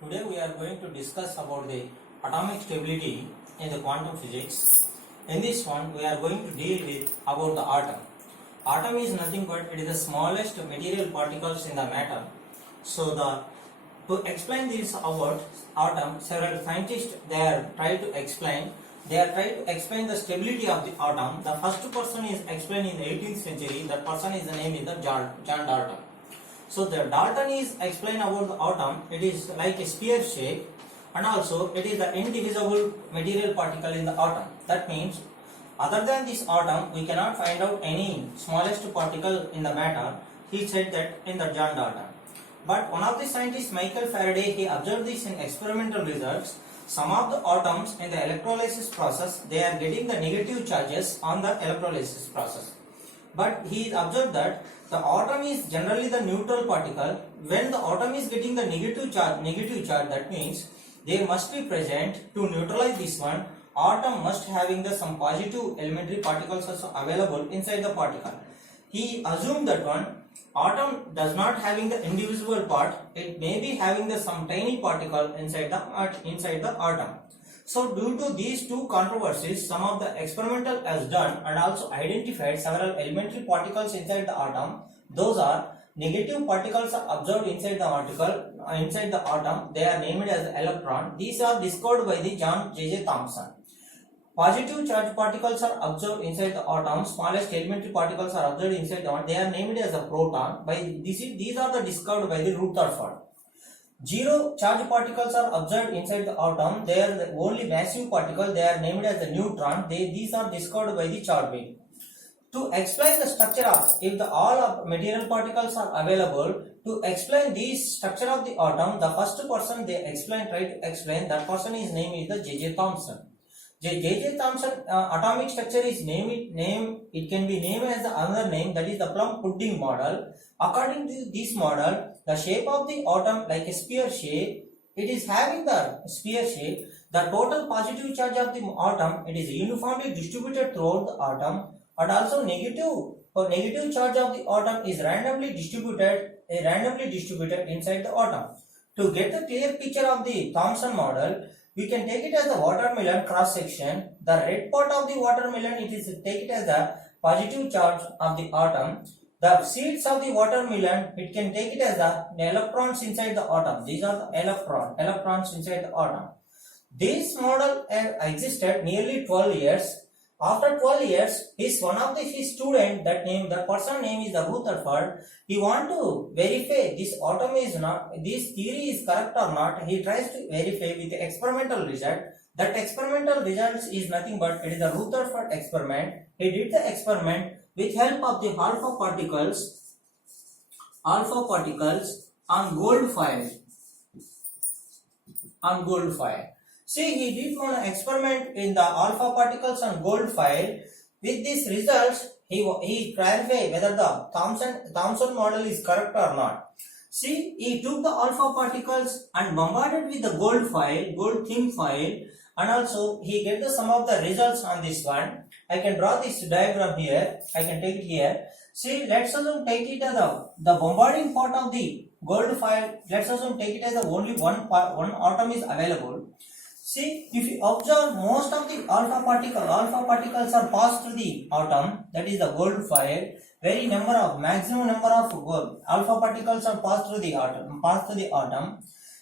Today we are going to discuss about the atomic stability in the quantum physics. In this one we are going to deal with about the atom. Atom is nothing but it is the smallest material particles in the matter. To explain this about atom, several scientists they are trying to explain the stability of the atom. The first person is explained in the 18th century. That person is the name is the John Dalton. So the Dalton is explained about the atom. It is like a sphere shape, and also it is the indivisible material particle in the atom. That means other than this atom we cannot find out any smallest particle in the matter. He said that in the John Dalton. But one of the scientists, Michael Faraday, he observed this in experimental results. Some of the atoms in the electrolysis process, they are getting the negative charges on the electrolysis process. But he observed that the atom is generally the neutral particle. When the atom is getting the negative charge, that means they must be present to neutralize this one. Atom must having the some positive elementary particles also available inside the particle. He assumed that one atom does not having the indivisible part. It may be having the some tiny particle inside the atom. So due to these two controversies, some of the experimental has done and also identified several elementary particles inside the atom. Those are negative particles are observed inside the atom. They are named as the electron. These are discovered by the John J.J. Thomson. Positive charge particles are observed inside the atom. Smallest elementary particles are observed inside the atom. They are named as a proton. These are the discovered by the Rutherford. Zero charge particles are observed inside the atom. They are the only massive particle. They are named as the neutron. These are discovered by the Chadwick. To explain the structure of, if the all of material particles are available, to explain this structure of the atom, the first person they try to explain, that person is name is the J.J. Thomson. J.J. Thomson atomic structure is it can be named as another name, that is the plum pudding model. According to this model, the shape of the atom like a sphere shape. It is having the sphere shape. The total positive charge of the atom, it is uniformly distributed throughout the atom, and also negative charge of the atom is randomly distributed inside the atom. To get the clear picture of the Thomson model, we can take it as the watermelon cross section. The red part of the watermelon, it is take it as the positive charge of the atom. The seeds of the watermelon, it can take it as the electrons inside the atom. These are the electrons inside the atom. This model existed nearly 12 years. After 12 years, his student, the person name is the Rutherford. He want to verify this theory is correct or not. He tries to verify with the experimental result. That experimental results is nothing but it is the Rutherford experiment. He did the experiment with help of the alpha particles on gold foil. See, he did one experiment in the alpha particles on gold foil. With these results, he clarified whether the Thomson model is correct or not. See, he took the alpha particles and bombarded with the gold thin foil, and also he get the some of the results on this one. I can draw this diagram here. I can take it here. See, let's assume take it as the bombarding part of the gold foil. Let's assume take it as only one atom is available. See, if you observe most of the alpha particles are passed through the atom, that is the gold foil. Maximum number of alpha particles are passed through the atom.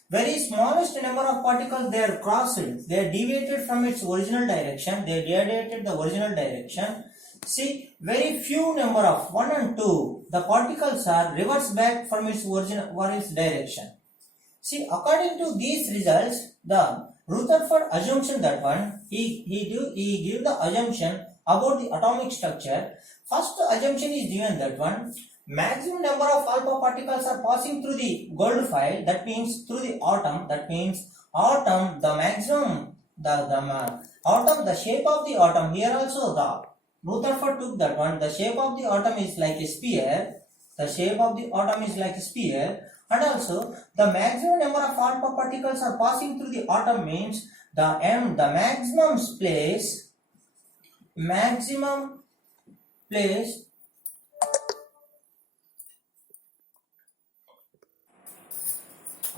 Very smallest number of particles they are crossed. They are deviated from its original direction. They deviated the original direction. See, very few number of 1 and 2, the particles are reversed back from its direction. See, according to these results, the Rutherford assumption that one, he give the assumption about the atomic structure. First assumption is given that one, maximum number of alpha particles are passing through the gold foil, that means through the atom. That means atom, the maximum, the shape of the atom, here also the Rutherford took that one, the shape of the atom is like a sphere. And also the maximum number of alpha particles are passing through the atom means the maximum place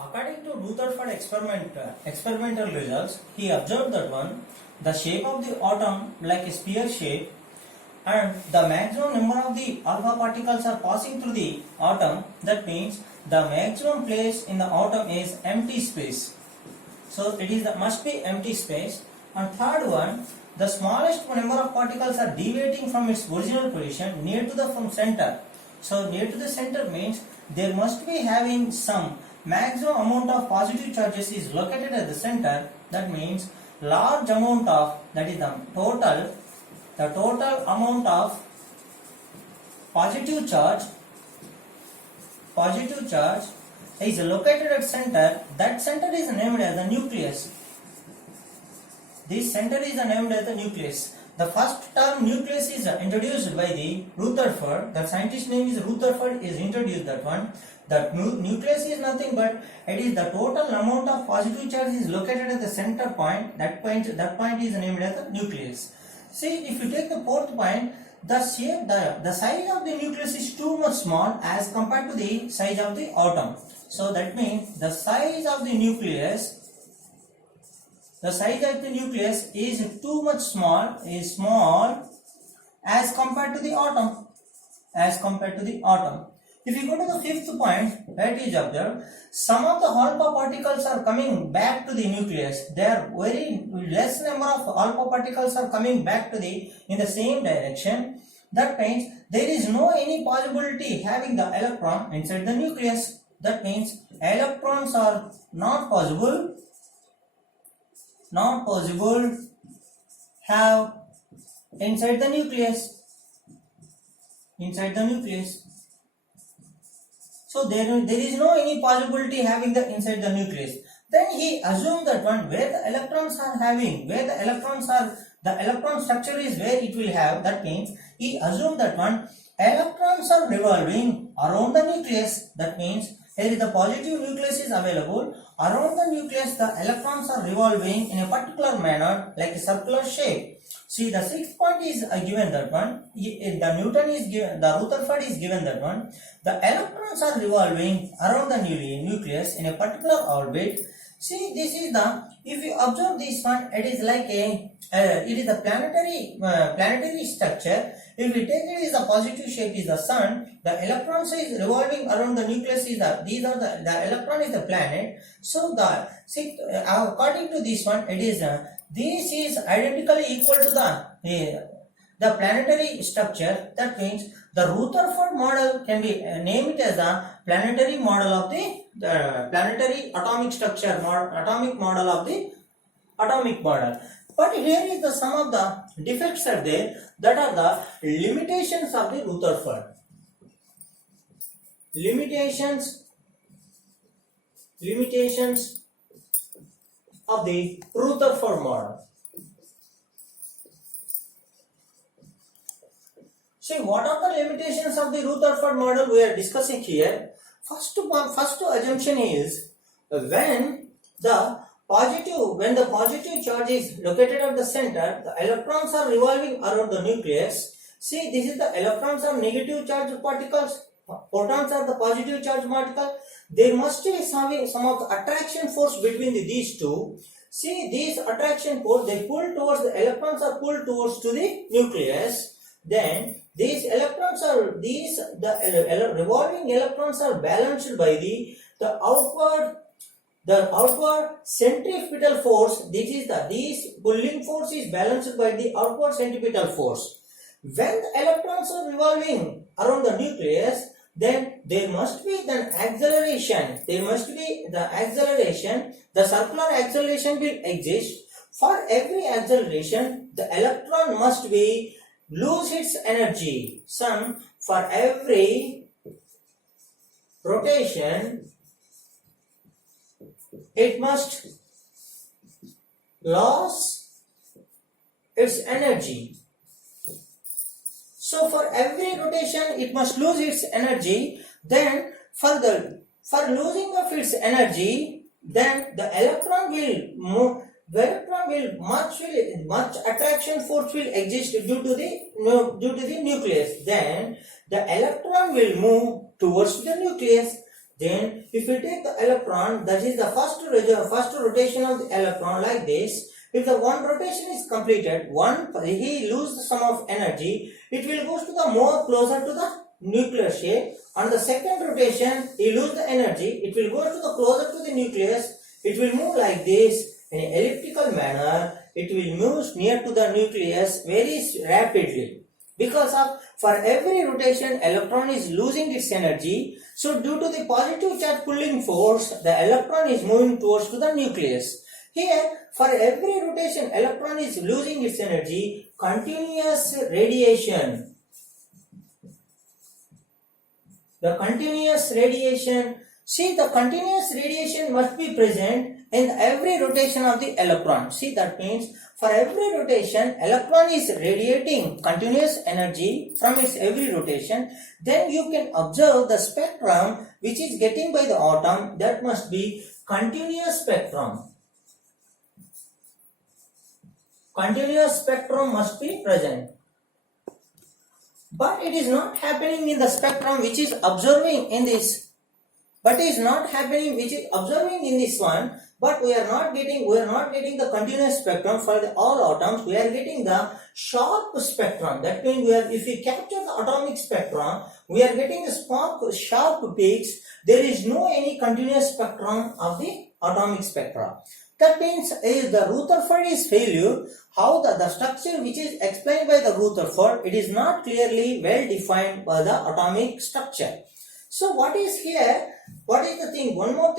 According to Rutherford experimental results, he observed that the shape of the atom like a spear shape, and the maximum number of the alpha particles are passing through the atom. That means the maximum place in the atom is empty space. So it is must be empty space. And third one, the smallest number of particles are deviating from its original position near to the center. So near to the center means there must be having some maximum amount of positive charges is located at the center. That means large amount of, that is the total amount of positive charge is located at center. That center is named as the nucleus. This center is named as the nucleus. The first term nucleus is introduced by the Rutherford. The scientist name is Rutherford is introduced that one. The nucleus is nothing but it is the total amount of positive charge is located at the center point. That point is named as the nucleus. See, if you take the fourth point, the size of the nucleus is too much small as compared to the size of the atom. So that means the size of the nucleus is too much small as compared to the atom. If you go to the fifth point, where it is observed, some of the alpha particles are coming back to the nucleus. There are very less number of alpha particles are coming back to in the same direction. That means there is no any possibility having the electron inside the nucleus. That means electrons are not possible have inside the nucleus. So there is no any possibility having the inside the nucleus. Then he assumed that where the electrons are the electron structure is where it will have. That means he assumed that electrons are revolving around the nucleus. That means here is the positive nucleus is available. Around the nucleus the electrons are revolving in a particular manner like a circular shape. See, the sixth point is given that the Rutherford is given that the electrons are revolving around the nucleus in a particular orbit. See, this is if you observe this one, it is like it is a planetary structure. If we take it is the positive shape is the sun, the electrons is revolving around the nucleus is the electron is the planet. So according to this one, it is this is identically equal to the planetary structure. That means the Rutherford model can be named as the planetary model of the planetary atomic structure, atomic model of the atomic model. But here is the some of the defects are there, that are the limitations of the Rutherford. Limitations of the Rutherford model. See, what are the limitations of the Rutherford model we are discussing here? First assumption is when the positive charge is located at the center, the electrons are revolving around the nucleus. See, this is the electrons are negative charged particles, photons are the positive charged particles. There must be some of the attraction force between these two. See, these attraction force, they pull towards the electrons are pulled towards to the nucleus. Then these electrons are revolving electrons are balanced by the outward centripetal force. This pulling force is balanced by the outward centripetal force. When the electrons are revolving around the nucleus, then there must be an acceleration. The circular acceleration will exist. For every acceleration, the electron must be lose its energy. For every rotation, it must lose its energy. So for every rotation it must lose its energy. Then for losing of its energy, then the electron will move. Much attraction force will exist due to the nucleus. Then the electron will move towards the nucleus. Then if we take the electron, that is the first rotation of the electron like this. If the one rotation is completed, he loses some of energy, it will go to the more closer to the nucleus shape. On the second rotation, he loses the energy, it will go to the closer to the nucleus. It will move like this in an elliptical manner. It will move near to the nucleus very rapidly. Because of for every rotation, electron is losing its energy. So due to the positive charge pulling force, the electron is moving towards to the nucleus. Here, for every rotation, electron is losing its energy. Continuous radiation. The continuous radiation. See, the continuous radiation must be present in every rotation of the electron. See, that means for every rotation, electron is radiating continuous energy from its every rotation. Then you can observe the spectrum which is getting by the atom. That must be continuous spectrum. Continuous spectrum must be present. But it is not happening in the spectrum which is observing in this. But it is not happening which is observing in this one. But we are not getting the continuous spectrum for all atoms. We are getting the sharp spectrum. That means if we capture the atomic spectrum, we are getting the sharp peaks. There is no any continuous spectrum of the atomic spectra. That means if the Rutherford is failure, how the structure which is explained by the Rutherford, it is not clearly well defined by the atomic structure. So what is here? What is the thing? One more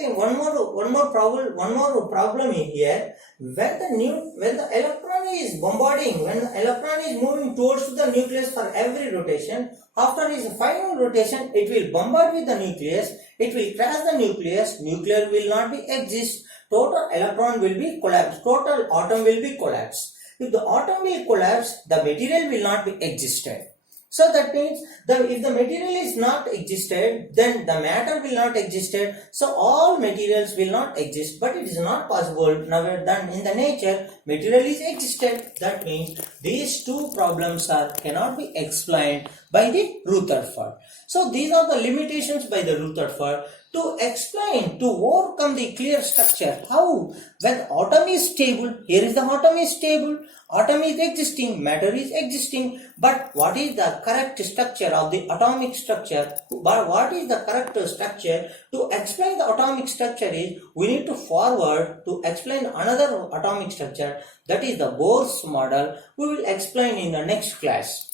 problem is here. When the electron is bombarding, when the electron is moving towards the nucleus for every rotation, after its final rotation, it will bombard with the nucleus. It will crash the nucleus. Nucleus will not be exist. Total electron will be collapsed. Total atom will be collapsed. If the atom will collapse, the material will not be existed. So that means if the material is not existed, then the matter will not existed. So all materials will not exist. But it is not possible. Now then in the nature, material is existed. That means these two problems cannot be explained by the Rutherford. So these are the limitations by the Rutherford. To explain, to overcome the clear structure, how when the atom is stable, here is the atom is stable, atom is existing, matter is existing, but what is the correct structure of the atomic structure? But what is the correct structure? To explain the atomic structure is, we need to forward to explain another atomic structure, that is the Bohr's model. We will explain in the next class.